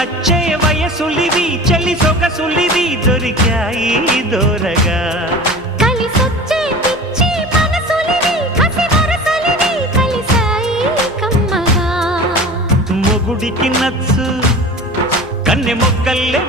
నచ్చే వయసులివి చలి సొగసులివి దొరికాయి దూరగా కలిసొచ్చే పిచ్చి మనసులివి కసి వరసలివి కలిసాయి కమ్మగా మొగుడికి నచ్చు కన్నె మొక్కల్లే